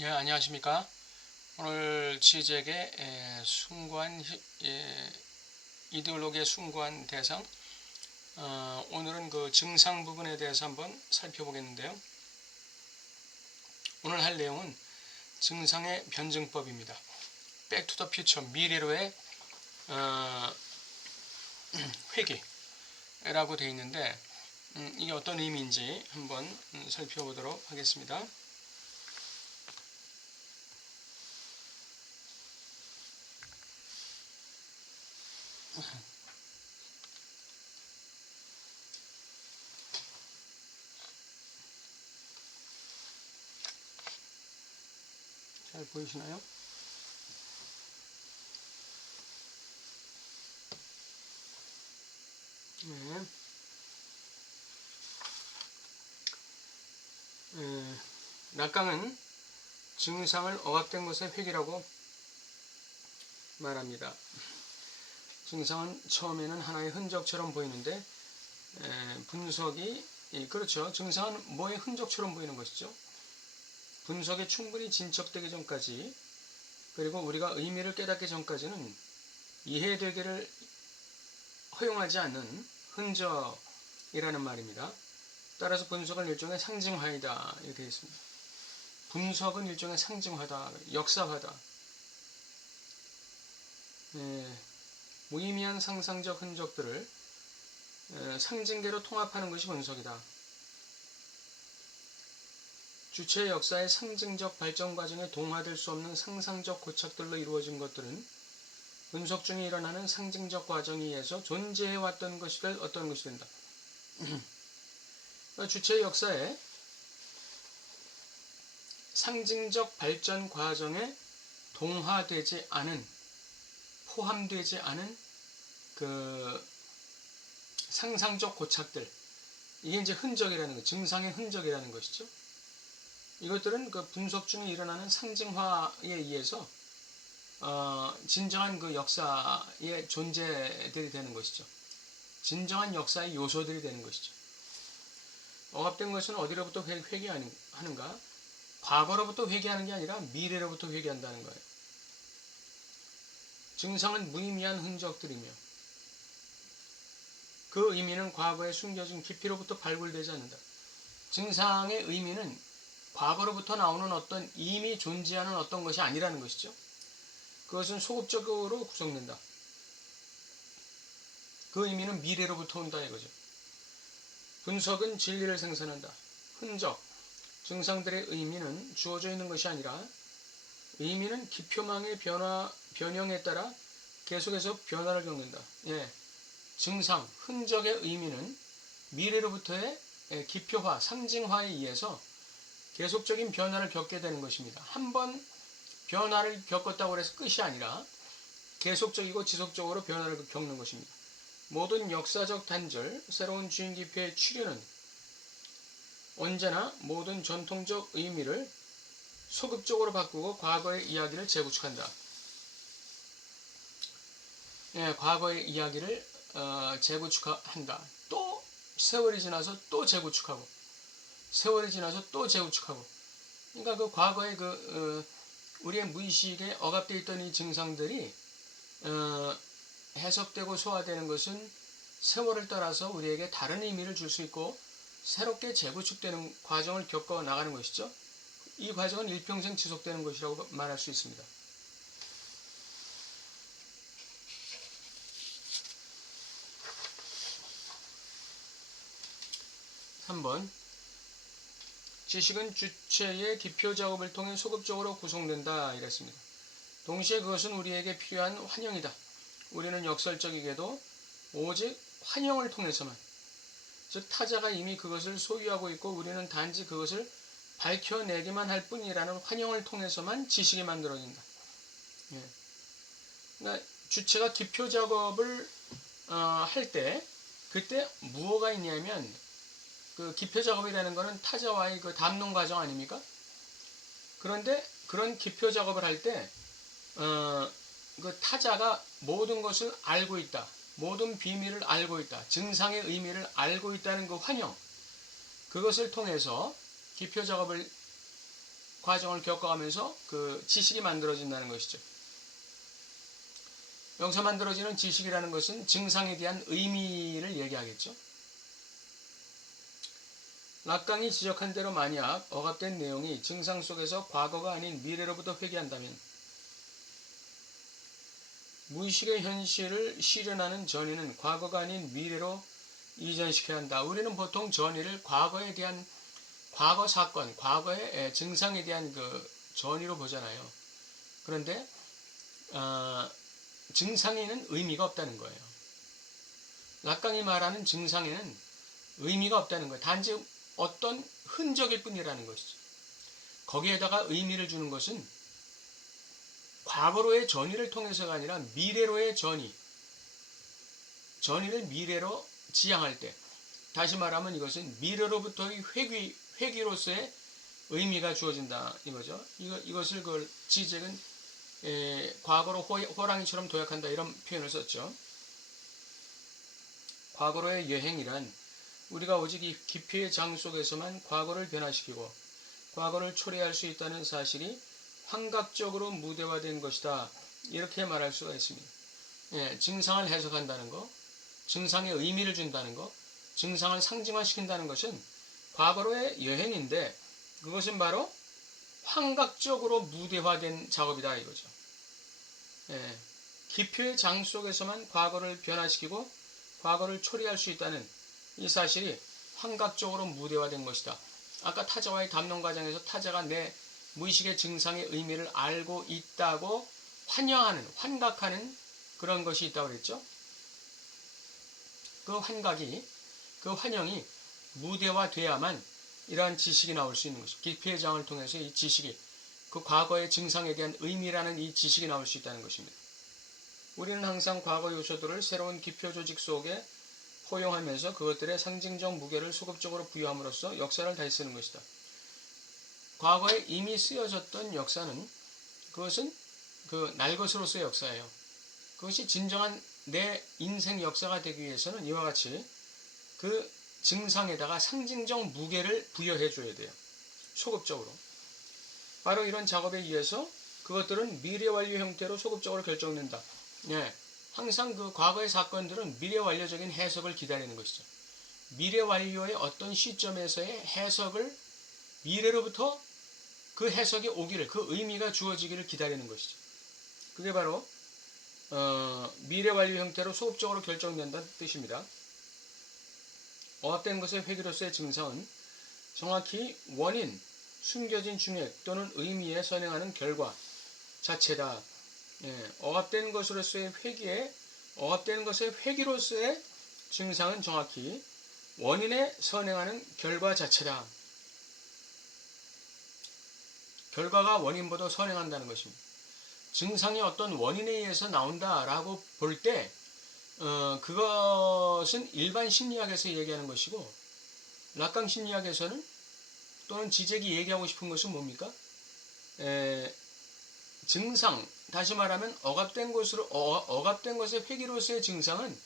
예, 안녕하십니까. 오늘 지적의 이데올로기의 숭고한 대상, 오늘은 그 증상 부분에 대해서 한번 살펴보겠는데요. 오늘 할 내용은 증상의 변증법입니다. Back to the Future, 미래로의 회귀라고 되어 있는데, 이게 어떤 의미인지 한번 살펴보도록 하겠습니다. 잘 보이시나요? 네. 낙강은 증상을 억압된 것의 회귀라고 말합니다. 증상은 처음에는 하나의 흔적처럼 보이는데 분석이 그렇죠. 증상은 뭐의 흔적처럼 보이는 것이죠. 분석에 충분히 진척되기 전까지, 그리고 우리가 의미를 깨닫기 전까지는 이해되기를 허용하지 않는 흔적이라는 말입니다. 따라서 분석은 일종의 상징화이다 이렇게 되어 있습니다. 분석은 일종의 상징화다, 역사화다. 무의미한 상상적 흔적들을 상징계로 통합하는 것이 분석이다. 주체의 역사의 상징적 발전 과정에 동화될 수 없는 상상적 고착들로 이루어진 것들은 분석 중에 일어나는 상징적 과정에 의해서 존재해왔던 것이 될 어떤 것이 된다. 주체의 역사에 상징적 발전 과정에 동화되지 않은, 포함되지 않은 그 상상적 고착들, 이게 이제 흔적이라는 거, 증상의 흔적이라는 것이죠. 이것들은 그 분석 중에 일어나는 상징화에 의해서 진정한 그 역사의 존재들이 되는 것이죠. 진정한 역사의 요소들이 되는 것이죠. 억압된 것은 어디로부터 회귀하는가? 과거로부터 회귀하는 게 아니라 미래로부터 회귀한다는 거예요. 증상은 무의미한 흔적들이며 그 의미는 과거에 숨겨진 깊이로부터 발굴되지 않는다. 증상의 의미는 과거로부터 나오는 어떤 이미 존재하는 어떤 것이 아니라는 것이죠. 그것은 소극적으로 구성된다. 그 의미는 미래로부터 온다 이거죠. 분석은 진리를 생산한다. 흔적, 증상들의 의미는 주어져 있는 것이 아니라 의미는 기표망의 변형에 따라 계속해서 변화를 겪는다. 증상, 흔적의 의미는 미래로부터의 기표화, 상징화에 의해서 계속적인 변화를 겪게 되는 것입니다. 한번 변화를 겪었다고 해서 끝이 아니라 계속적이고 지속적으로 변화를 겪는 것입니다. 모든 역사적 단절, 새로운 주인 기표의 출현은 언제나 모든 전통적 의미를 소극적으로 바꾸고 과거의 이야기를 재구축한다. 과거의 이야기를 재구축한다. 또 세월이 지나서 또 재구축하고, 세월이 지나서 또 재구축하고. 그러니까 그 과거의 우리의 무의식에 억압되어 있던 이 증상들이 해석되고 소화되는 것은 세월을 따라서 우리에게 다른 의미를 줄 수 있고 새롭게 재구축되는 과정을 겪어 나가는 것이죠. 이 과정은 일평생 지속되는 것이라고 말할 수 있습니다. 한번 지식은 주체의 기표 작업을 통해 소극적으로 구성된다 이랬습니다. 동시에 그것은 우리에게 필요한 환영이다. 우리는 역설적이게도 오직 환영을 통해서만, 즉 타자가 이미 그것을 소유하고 있고 우리는 단지 그것을 밝혀내기만 할 뿐이라는 환영을 통해서만 지식이 만들어진다. 그러니까 주체가 기표 작업을 할 때 그때 무엇가 있냐면 그 기표 작업이라는 것은 타자와의 그 담론 과정 아닙니까? 그런데 그런 기표 작업을 할 때 그 타자가 모든 것을 알고 있다. 모든 비밀을 알고 있다. 증상의 의미를 알고 있다는 그 환영, 그것을 통해서 기표 작업을 과정을 겪어가면서 그 지식이 만들어진다는 것이죠. 여기서 만들어지는 지식이라는 것은 증상에 대한 의미를 얘기하겠죠. 락강이 지적한 대로 만약 억압된 내용이 증상 속에서 과거가 아닌 미래로부터 회귀한다면 무의식의 현실을 실현하는 전이는 과거가 아닌 미래로 이전시켜야 한다. 우리는 보통 전이를 과거에 대한 과거 사건, 과거의 증상에 대한 그 전이로 보잖아요. 그런데 증상에는 의미가 없다는 거예요. 락강이 말하는 증상에는 의미가 없다는 거예요. 단지 어떤 흔적일 뿐이라는 것이죠. 거기에다가 의미를 주는 것은 과거로의 전이를 통해서가 아니라 미래로의 전이를 미래로 지향할 때, 다시 말하면 이것은 미래로부터의 회귀로서의 의미가 주어진다 이거죠. 이것을 그 지적은 과거로 호랑이처럼 도약한다 이런 표현을 썼죠. 과거로의 여행이란 우리가 오직 이 기피의 장 속에서만 과거를 변화시키고 과거를 초래할 수 있다는 사실이 환각적으로 무대화된 것이다. 이렇게 말할 수가 있습니다. 증상을 해석한다는 것, 증상에 의미를 준다는 것, 증상을 상징화시킨다는 것은 과거로의 여행인데 그것은 바로 환각적으로 무대화된 작업이다 이거죠. 기표의 장 속에서만 과거를 변화시키고 과거를 초래할 수 있다는 이 사실이 환각적으로 무대화된 것이다. 아까 타자와의 담론 과정에서 타자가 내 무의식의 증상의 의미를 알고 있다고 환각하는 그런 것이 있다고 그랬죠. 그 환영이 무대화돼야만 이러한 지식이 나올 수 있는 것이죠. 기피의 장을 통해서 이 지식이 그 과거의 증상에 대한 의미라는 이 지식이 나올 수 있다는 것입니다. 우리는 항상 과거 요소들을 새로운 기표 조직 속에 포용하면서 그것들의 상징적 무게를 소극적으로 부여함으로써 역사를 다시 쓰는 것이다. 과거에 이미 쓰여졌던 역사는 그것은 그 날것으로서의 역사예요. 그것이 진정한 내 인생 역사가 되기 위해서는 이와 같이 그 증상에다가 상징적 무게를 부여해 줘야 돼요. 소극적으로. 바로 이런 작업에 의해서 그것들은 미래 완료 형태로 소극적으로 결정된다. 항상 그 과거의 사건들은 미래 완료적인 해석을 기다리는 것이죠. 미래 완료의 어떤 시점에서의 해석을 미래로부터 그 해석이 오기를, 그 의미가 주어지기를 기다리는 것이죠. 그게 바로 미래 완료 형태로 소극적으로 결정된다는 뜻입니다. 억압된 것의 회귀로서의 증상은 정확히 원인, 숨겨진 중액 또는 의미에 선행하는 결과 자체다. 억압된 것으로서의 억압된 것의 회귀로서의 증상은 정확히 원인에 선행하는 결과 자체다. 결과가 원인보다 선행한다는 것입니다. 증상이 어떤 원인에 의해서 나온다라고 볼 때 그것은 일반 심리학에서 얘기하는 것이고 락강 심리학에서는 또는 지적이 얘기하고 싶은 것은 뭡니까? 증상, 다시 말하면 억압된 것의 회귀로서의 증상은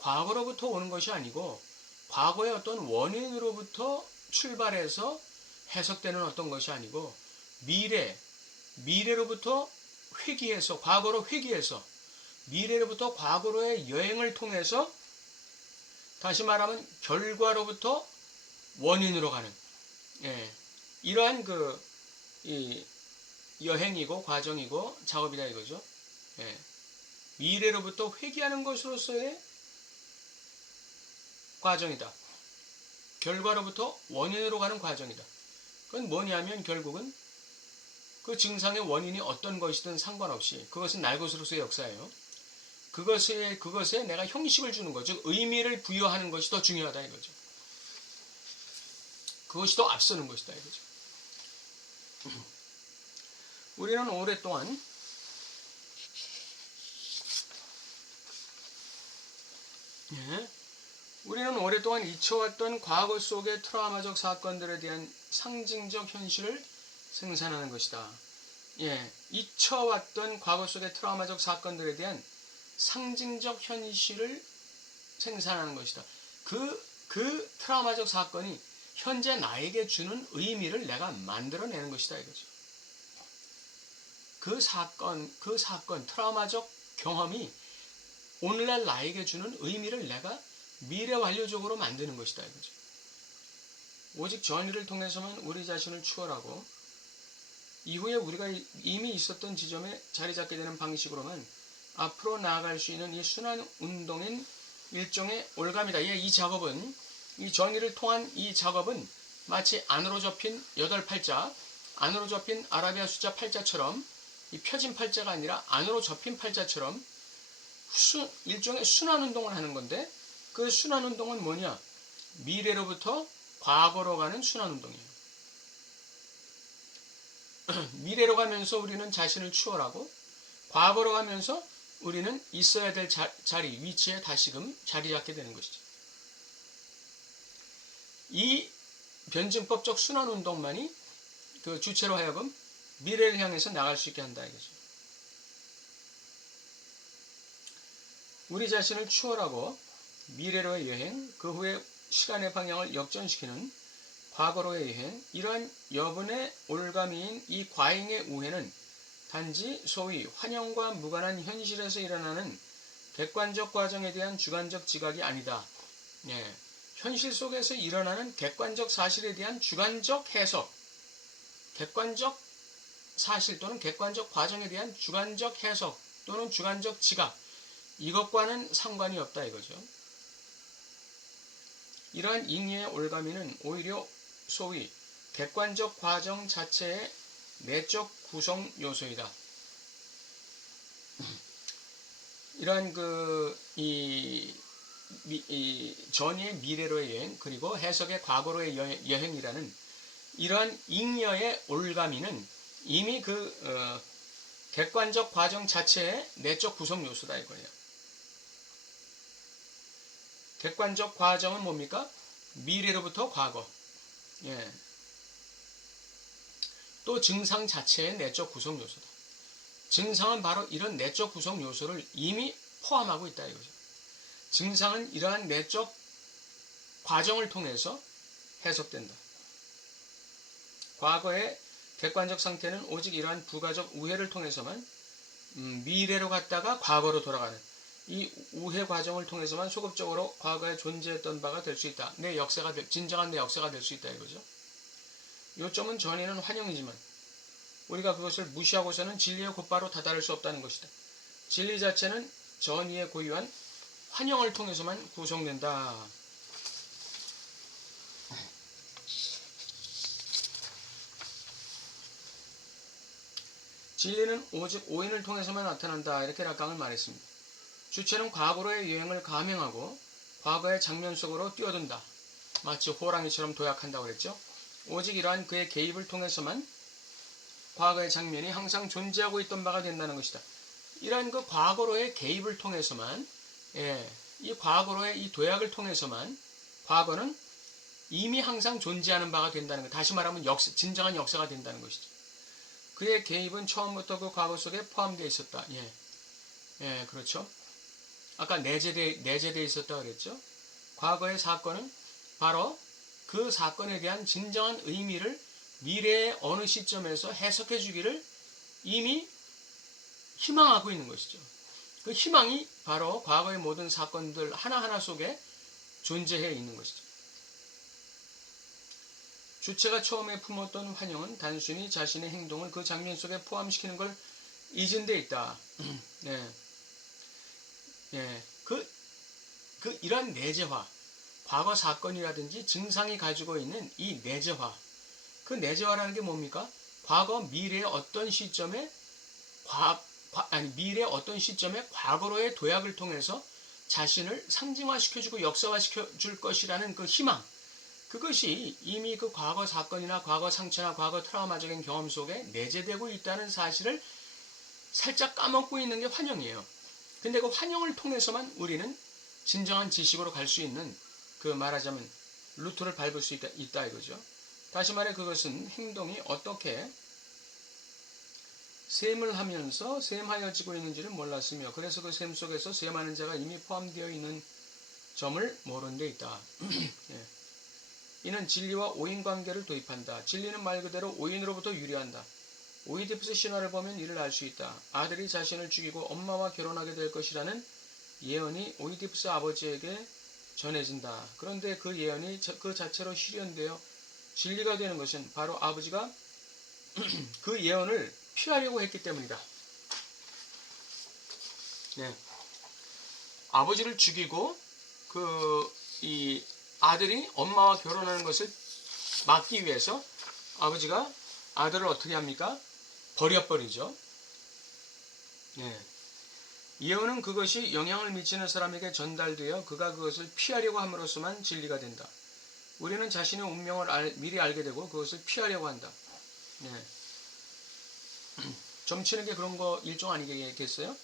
과거로부터 오는 것이 아니고 과거의 어떤 원인으로부터 출발해서 해석되는 어떤 것이 아니고 미래로부터 회귀해서 과거로 회귀해서 미래로부터 과거로의 여행을 통해서 다시 말하면 결과로부터 원인으로 가는 이러한 이 여행이고 과정이고 작업이다 이거죠. 미래로부터 회귀하는 것으로서의 과정이다. 결과로부터 원인으로 가는 과정이다. 그건 뭐냐면 결국은 그 증상의 원인이 어떤 것이든 상관없이 그것은 날 것으로서의 역사예요. 그것에 내가 형식을 주는 것, 즉 의미를 부여하는 것이 더 중요하다 이거죠. 그것이 더 앞서는 것이다 이거죠. 우리는 오랫동안 잊혀왔던 과거 속의 트라우마적 사건들에 대한 상징적 현실을 생산하는 것이다. 잊혀왔던 과거 속의 트라우마적 사건들에 대한 상징적 현실을 생산하는 것이다. 그 트라우마적 사건이 현재 나에게 주는 의미를 내가 만들어내는 것이다 이거죠. 그 사건, 트라우마적 경험이 오늘날 나에게 주는 의미를 내가 미래 완료적으로 만드는 것이다 이거죠. 오직 전의를 통해서만 우리 자신을 추월하고 이후에 우리가 이미 있었던 지점에 자리 잡게 되는 방식으로만 앞으로 나아갈 수 있는 이 순환 운동인 일종의 올감이다. 이 작업은, 이 전의를 통한 이 작업은 마치 안으로 접힌 8팔자, 안으로 접힌 아라비아 숫자 8자처럼 이 펴진 팔자가 아니라 안으로 접힌 팔자처럼 일종의 순환 운동을 하는 건데, 그 순환 운동은 뭐냐? 미래로부터 과거로 가는 순환 운동이에요. 미래로 가면서 우리는 자신을 추월하고, 과거로 가면서 우리는 있어야 될 자리, 위치에 다시금 자리 잡게 되는 것이죠. 이 변증법적 순환 운동만이 그 주체로 하여금 미래를 향해서 나갈 수 있게 한다 이거죠. 우리 자신을 추월하고 미래로의 여행, 그 후에 시간의 방향을 역전시키는 과거로의 여행, 이러한 여분의 올가미인 이 과잉의 우회는 단지 소위 환영과 무관한 현실에서 일어나는 객관적 과정에 대한 주관적 지각이 아니다. 현실 속에서 일어나는 객관적 사실에 대한 주관적 해석, 객관적 사실 또는 객관적 과정에 대한 주관적 해석 또는 주관적 지각, 이것과는 상관이 없다 이거죠. 이러한 잉여의 올가미는 오히려 소위 객관적 과정 자체의 내적 구성 요소이다. 이러한 전의의 미래로의 여행, 그리고 해석의 과거로의 여행이라는 이러한 잉여의 올가미는 이미 객관적 과정 자체의 내적 구성 요소다 이거예요. 객관적 과정은 뭡니까? 미래로부터 과거. 또 증상 자체의 내적 구성 요소다. 증상은 바로 이런 내적 구성 요소를 이미 포함하고 있다 이거죠. 증상은 이러한 내적 과정을 통해서 해석된다. 과거의 객관적 상태는 오직 이러한 부가적 우회를 통해서만 미래로 갔다가 과거로 돌아가는 이 우회 과정을 통해서만 소급적으로 과거에 존재했던 바가 될 수 있다. 진정한 내 역사가 될 수 있다 이거죠. 요점은 전의는 환영이지만 우리가 그것을 무시하고서는 진리에 곧바로 다다를 수 없다는 것이다. 진리 자체는 전의에 고유한 환영을 통해서만 구성된다. 진리는 오직 오인을 통해서만 나타난다. 이렇게 락강은 말했습니다. 주체는 과거로의 여행을 감행하고 과거의 장면 속으로 뛰어든다. 마치 호랑이처럼 도약한다고 그랬죠. 오직 이러한 그의 개입을 통해서만 과거의 장면이 항상 존재하고 있던 바가 된다는 것이다. 이러한 그 과거로의 개입을 통해서만, 이 과거로의 이 도약을 통해서만 과거는 이미 항상 존재하는 바가 된다는 것. 다시 말하면 진정한 역사가 된다는 것이죠. 그의 개입은 처음부터 그 과거 속에 포함되어 있었다. 그렇죠. 아까 내재되어 있었다 그랬죠. 과거의 사건은 바로 그 사건에 대한 진정한 의미를 미래의 어느 시점에서 해석해 주기를 이미 희망하고 있는 것이죠. 그 희망이 바로 과거의 모든 사건들 하나하나 속에 존재해 있는 것이죠. 주체가 처음에 품었던 환영은 단순히 자신의 행동을 그 장면 속에 포함시키는 걸 잊은 데 있다. 이러한 내재화, 과거 사건이라든지 증상이 가지고 있는 이 내재화, 그 내재화라는 게 뭡니까? 과거 미래의 어떤 시점에 미래의 어떤 시점에 과거로의 도약을 통해서 자신을 상징화시켜주고 역사화시켜줄 것이라는 그 희망, 그것이 이미 그 과거 사건이나 과거 상처나 과거 트라우마적인 경험 속에 내재되고 있다는 사실을 살짝 까먹고 있는 게 환영이에요. 근데 그 환영을 통해서만 우리는 진정한 지식으로 갈 수 있는, 그 말하자면 루트를 밟을 수 있다 이거죠. 다시 말해 그것은 행동이 어떻게 셈을 하면서 셈하여지고 있는지를 몰랐으며, 그래서 그 셈 속에서 셈하는 자가 이미 포함되어 있는 점을 모르는 데 있다. 이는 진리와 오인 관계를 도입한다. 진리는 말 그대로 오인으로부터 유래한다. 오이디푸스 신화를 보면 이를 알 수 있다. 아들이 자신을 죽이고 엄마와 결혼하게 될 것이라는 예언이 오이디푸스 아버지에게 전해진다. 그런데 그 예언이 그 자체로 실현되어 진리가 되는 것은 바로 아버지가 그 예언을 피하려고 했기 때문이다. 네. 아버지를 죽이고 이 아들이 엄마와 결혼하는 것을 막기 위해서 아버지가 아들을 어떻게 합니까? 버려버리죠. 네. 예언은 그것이 영향을 미치는 사람에게 전달되어 그가 그것을 피하려고 함으로써만 진리가 된다. 우리는 자신의 운명을 미리 알게 되고 그것을 피하려고 한다. 네. 점치는 게 그런 거 일종 아니겠어요?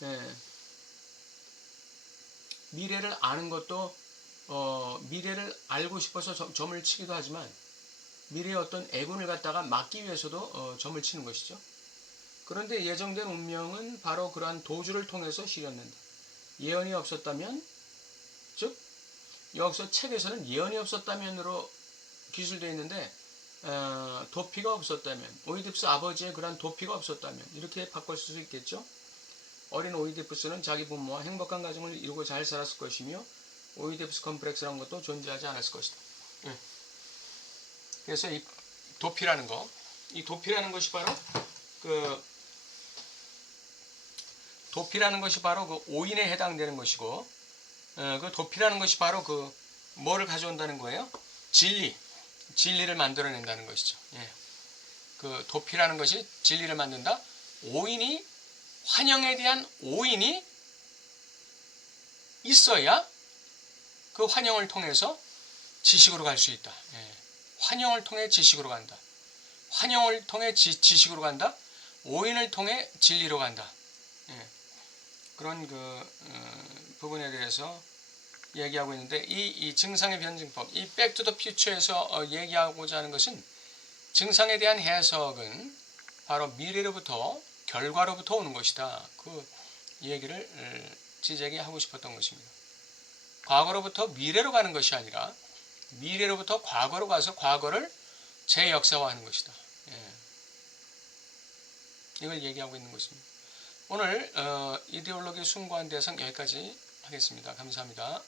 네. 미래를 아는 것도 미래를 알고 싶어서 점을 치기도 하지만 미래의 어떤 애군을 갖다가 막기 위해서도 점을 치는 것이죠. 그런데 예정된 운명은 바로 그러한 도주를 통해서 실현된다. 예언이 없었다면, 즉 여기서 책에서는 예언이 없었다면으로 기술되어 있는데 도피가 없었다면, 오이디푸스 아버지의 그러한 도피가 없었다면 이렇게 바꿀 수 있겠죠. 어린 오이디푸스는 자기 부모와 행복한 가정을 이루고 잘 살았을 것이며 오이디푸스 컴플렉스라는 것도 존재하지 않았을 것이다. 그래서 이 도피라는 거, 이 도피라는 것이 바로 도피라는 것이 바로 그 오인에 해당되는 것이고, 그 도피라는 것이 바로 뭐를 가져온다는 거예요? 진리를 만들어낸다는 것이죠. 예. 그 도피라는 것이 진리를 만든다. 환영에 대한 오인이 있어야 그 환영을 통해서 지식으로 갈 수 있다. 예. 환영을 통해 지식으로 간다. 환영을 통해 지식으로 간다. 오인을 통해 진리로 간다. 예. 그런 부분에 대해서 얘기하고 있는데 이 증상의 변증법, 이 Back to the Future에서 얘기하고자 하는 것은 증상에 대한 해석은 바로 미래로부터 결과로부터 오는 것이다. 그 얘기를 지적이 하고 싶었던 것입니다. 과거로부터 미래로 가는 것이 아니라 미래로부터 과거로 가서 과거를 재역사화하는 것이다. 예. 이걸 얘기하고 있는 것입니다. 오늘 이데올로기 숭고한 대상 여기까지 하겠습니다. 감사합니다.